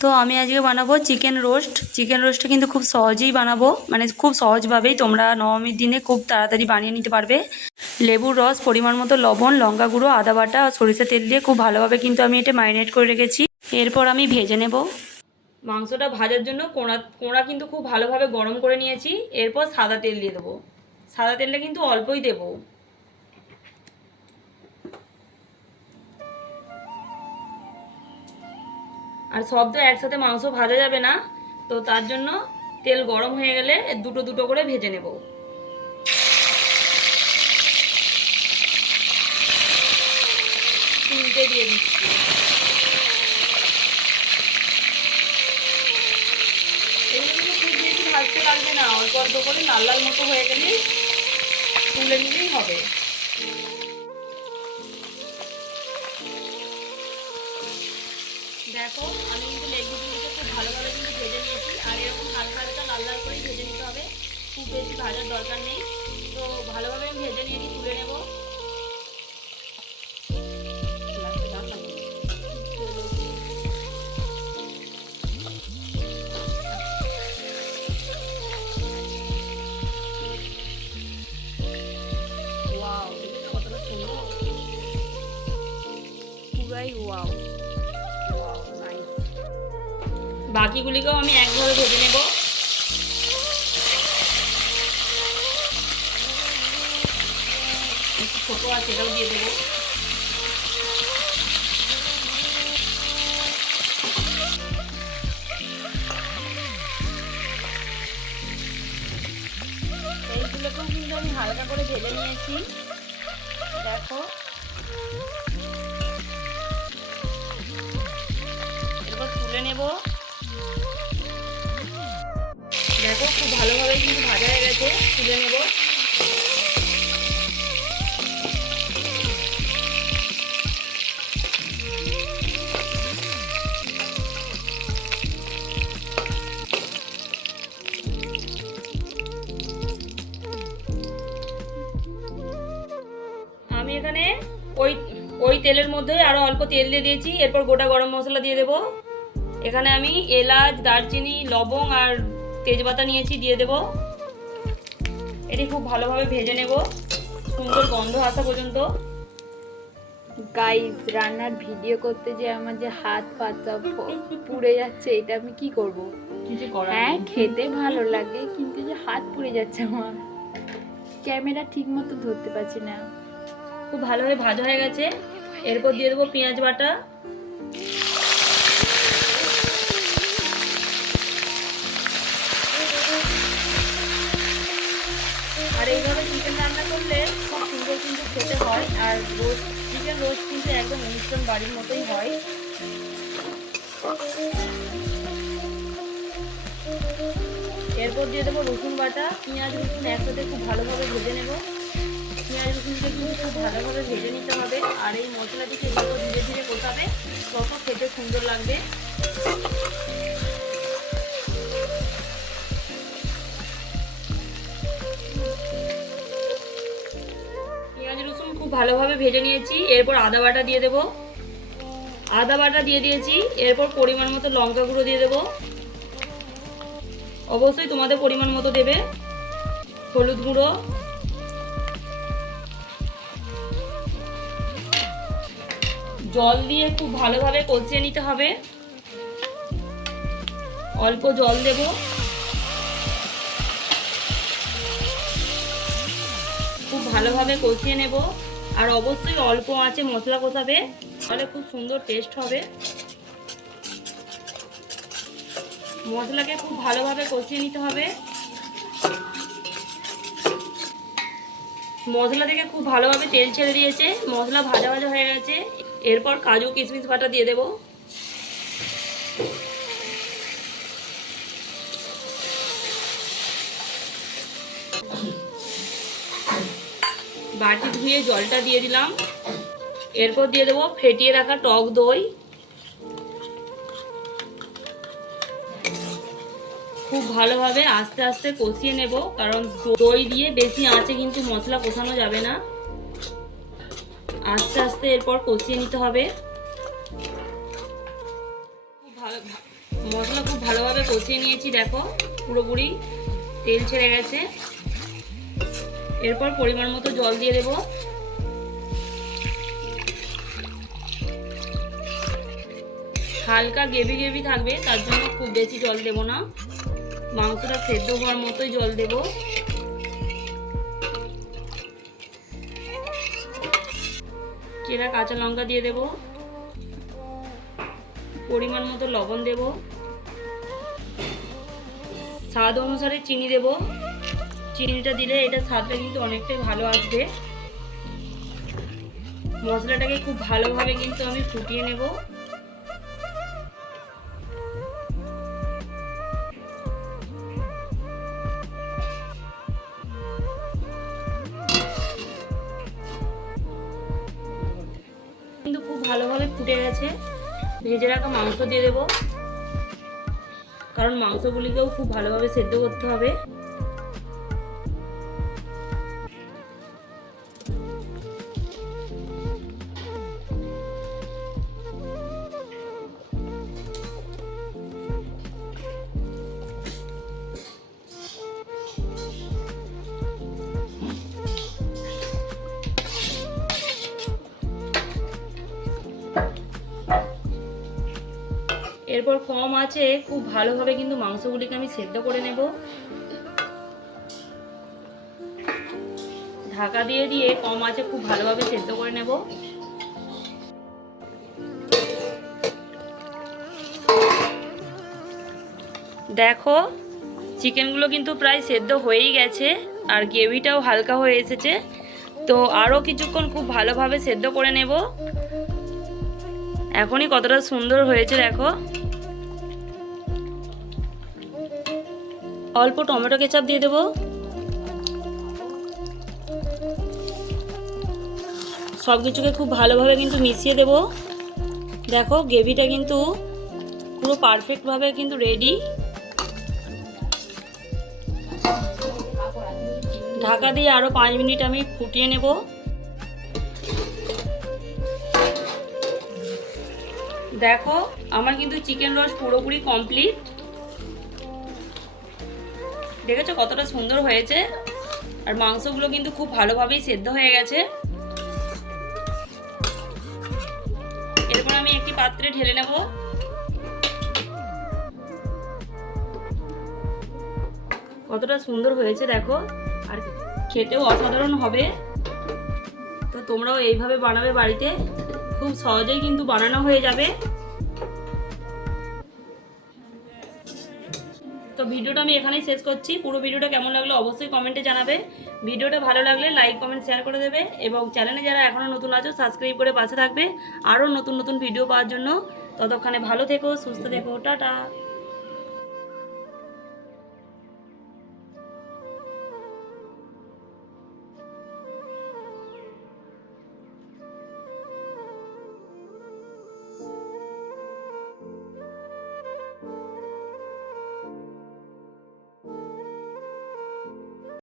তো আমি আজকে বানাবো চিকেন রোস্ট। চিকেন রোস্টটা কিন্তু খুব সহজেই বানাবো। মানে খুব সহজভাবেই তোমরা নবমীর দিনে খুব তাড়াতাড়ি বানিয়ে নিতে পারবে। লেবুর রস, পরিমাণ মতো লবণ, লঙ্কা গুঁড়ো, আদা বাটা আর সরিষা তেল দিয়ে খুব ভালোভাবে কিন্তু আমি এটা ম্যারিনেট করে রেখেছি। এরপর আমি ভেজে নেব। মাংসটা ভাজার জন্য কোঁড়া কোঁড়া কিন্তু খুব ভালোভাবে গরম করে নিয়েছি। এরপর সাদা তেল দিয়ে দেবো। সাদা তেলটা কিন্তু অল্পই দেবো। আর সব তো একসাথে মাংস ভাজা যাবে না, তো তার জন্য তেল গরম হয়ে গেলে দুটো দুটো করে ভেজে নেব। দিয়ে এগুলো ভাজতে লাগবে না, অল্প অল্প করে লাল লাল মতো হয়ে গেলেই তুলে নিলেই হবে। দেখো, আমি কিন্তু লেগ পিসগুলোকে খুব ভালোভাবে কিন্তু ভেজে নিয়েছি। আর এরকম হালকা হালকা লাল লাল করেই ভেজে নিতে হবে। খুব বেশি ভাজার দরকার নেই। তো ভালোভাবে আমি ভেজে নিয়ে তুলে নেব। ওয়াও দেখেছ কতটা বাকিগুলিকেও আমি একভাবে ভেজে নেব। একটু ছোটো আছে, এটাও দিয়ে দেবো। এইগুলোকেও কিন্তু আমি হালকা করে ভেজে নিয়েছি। দেখো। এরপর তুলে নেব। দেখো, খুব ভালোভাবে কিন্তু ভাজা হয়ে গেছে, তুলে নেব। আমি এখানে ওই ওই তেলের মধ্যে আরও অল্প তেল দিয়ে দিয়েছি, এরপর গোটা গরম মশলা দিয়ে দেবো। এখানে আমি এলাচ, দারচিনি লবং আর তেজপাতা নিয়েছি দিয়ে দেব। এটি খুব ভালোভাবে ভেজে নেব। সুন্দর গন্ধ আসা পর্যন্ত। গাইস রান্নার ভিডিও করতে যে আমার যে হাত পা সব পুড়ে যাচ্ছে এটা আমি কি করব? হ্যাঁ। খেতে ভালো লাগে কিন্তু যে হাত পুড়ে যাচ্ছে আমার। ক্যামেরা ঠিক মতো ধরতে পারছি না। খুব ভালোভাবে ভাজা হয়ে গেছে। এরপর দিয়ে দেবো পেঁয়াজ বাটা। আর এইভাবে চিকেন রান্না করলে খুব সুন্দর কিন্তু খেতে হয়। আর রোস্ট চিকেন রোস্ট কিন্তু একদম অনুষ্ঠান বাড়ির মতোই হয়। এরপর দিয়ে দেবো রসুন বাটা। পেঁয়াজ, রসুন একসাথে খুব ভালোভাবে ভেজে নেব। পেঁয়াজ, রসুনকে কিন্তু খুব ভালোভাবে ভেজে নিতে হবে। আর এই মশলাটিকে ধীরে ধীরে কোথাবে তত খেতে সুন্দর লাগবে। ভালোভাবে ভেজে নিয়েছি, এরপর আদা বাটা দিয়ে দেব। আদা বাটা দিয়ে দিয়েছি, এরপর পরিমাণ মতো লঙ্কা গুঁড়ো দিয়ে দেবো। অবশ্যই তোমাদের পরিমাণ মতো দেবে। হলুদ গুঁড়ো। জল দিয়ে খুব ভালোভাবে কষিয়ে নিতে হবে। অল্প জল দেব। খুব ভালোভাবে কষিয়ে নেব। আর অবশ্যই অল্প আছে মশলা কষাবে, তাহলে খুব সুন্দর টেস্ট হবে। মশলাকে খুব ভালোভাবে কষিয়ে নিতে হবে। মশলা থেকে খুব ভালোভাবে তেল ছেড়ে দিয়েছে, মশলা ভাজা ভাজা হয়ে গেছে। এরপর কাজু কিশমিশ বাটা দিয়ে দেব। বাটি ধুয়ে জলটা দিয়ে দিলাম। এরপর দিয়ে দেবো ফেটিয়ে রাখা টক দই। খুব ভালোভাবে আস্তে আস্তে কষিয়ে নেব, কারণ দই দিয়ে বেশি আঁচে কিন্তু মশলা কষানো যাবে না। আস্তে আস্তে এরপর কষিয়ে নিতে হবে। মশলা খুব ভালোভাবে কষিয়ে নিয়েছি, দেখো, পুরোপুরি তেল ছেড়ে গেছে। এরপর পরিমাণ মতো জল দিয়ে দেবো। হালকা গেভি গেভি থাকবে, তার জন্য খুব বেশি জল দেব না। মাংসটা সেদ্ধ হওয়ার মতোই জল দেব। চেরা কাঁচা লঙ্কা দিয়ে দেব। পরিমাণ মতো লবণ দেব। স্বাদ অনুসারে চিনি দেব। চিনিটা দিলে এটা স্বাদটা কিন্তু অনেকটাই ভালো আসবে। মশলাটাকে খুব ভালোভাবে কিন্তু আমি ফুটিয়ে নেব। কিন্তু খুব ভালোভাবে ফুটে গেছে। ভেজে রাখা মাংস দিয়ে দেবো। কারণ মাংসগুলিকেও খুব ভালোভাবে সেদ্ধ করতে হবে। এরপর কম আছে, খুব ভালোভাবে কিন্তু মাংসগুলিকে আমি সেদ্ধ করে নেব। ঢাকা দিয়ে দিয়ে কম আছে, খুব ভালোভাবে সেদ্ধ করে নেব। দেখো, চিকেনগুলো কিন্তু প্রায় সেদ্ধ হয়েই গেছে, আর গ্রেভিটাও হালকা হয়ে এসেছে। তো আরও কিছুক্ষণ খুব ভালোভাবে সেদ্ধ করে নেব। এখনই কতটা সুন্দর হয়েছে, দেখো। অল্প টমেটো কেচাপ দিয়ে দেবো। সব কিছুকে খুব ভালোভাবে কিন্তু মিশিয়ে দেব। দেখো, গ্রেভিটা কিন্তু পুরো পারফেক্টভাবে কিন্তু রেডি ঢাকা দিয়ে আরও পাঁচ মিনিট আমি ফুটিয়ে নেব। দেখো, আমার কিন্তু চিকেন রস পুরোপুরি কমপ্লিট দেখেছ কতটা সুন্দর হয়েছে? আর মাংসগুলো কিন্তু খুব ভালোভাবেই সেদ্ধ হয়ে গেছে। এরপর আমি একটি পাত্রে ঢেলে নেব। কতটা সুন্দর হয়েছে দেখো। আর খেতেও অসাধারণ হবে। তো তোমরাও এইভাবে বানাবে বাড়িতে। খুব সহজেই কিন্তু বানানো হয়ে যাবে। তো ভিডিওটা আমি এখানেই শেষ করছি। পুরো ভিডিওটা কেমন লাগল অবশ্যই কমেন্টে জানাবে। ভিডিওটা ভালো লাগলে লাইক কমেন্ট শেয়ার করে দেবে এবং চ্যানেলে যারা এখনও নতুন আছো সাবস্ক্রাইব করে পাশে থাকবে। আরও নতুন নতুন ভিডিও পাওয়ার জন্য। ততক্ষণে ভালো থেকো, সুস্থ থেকো। টাটা।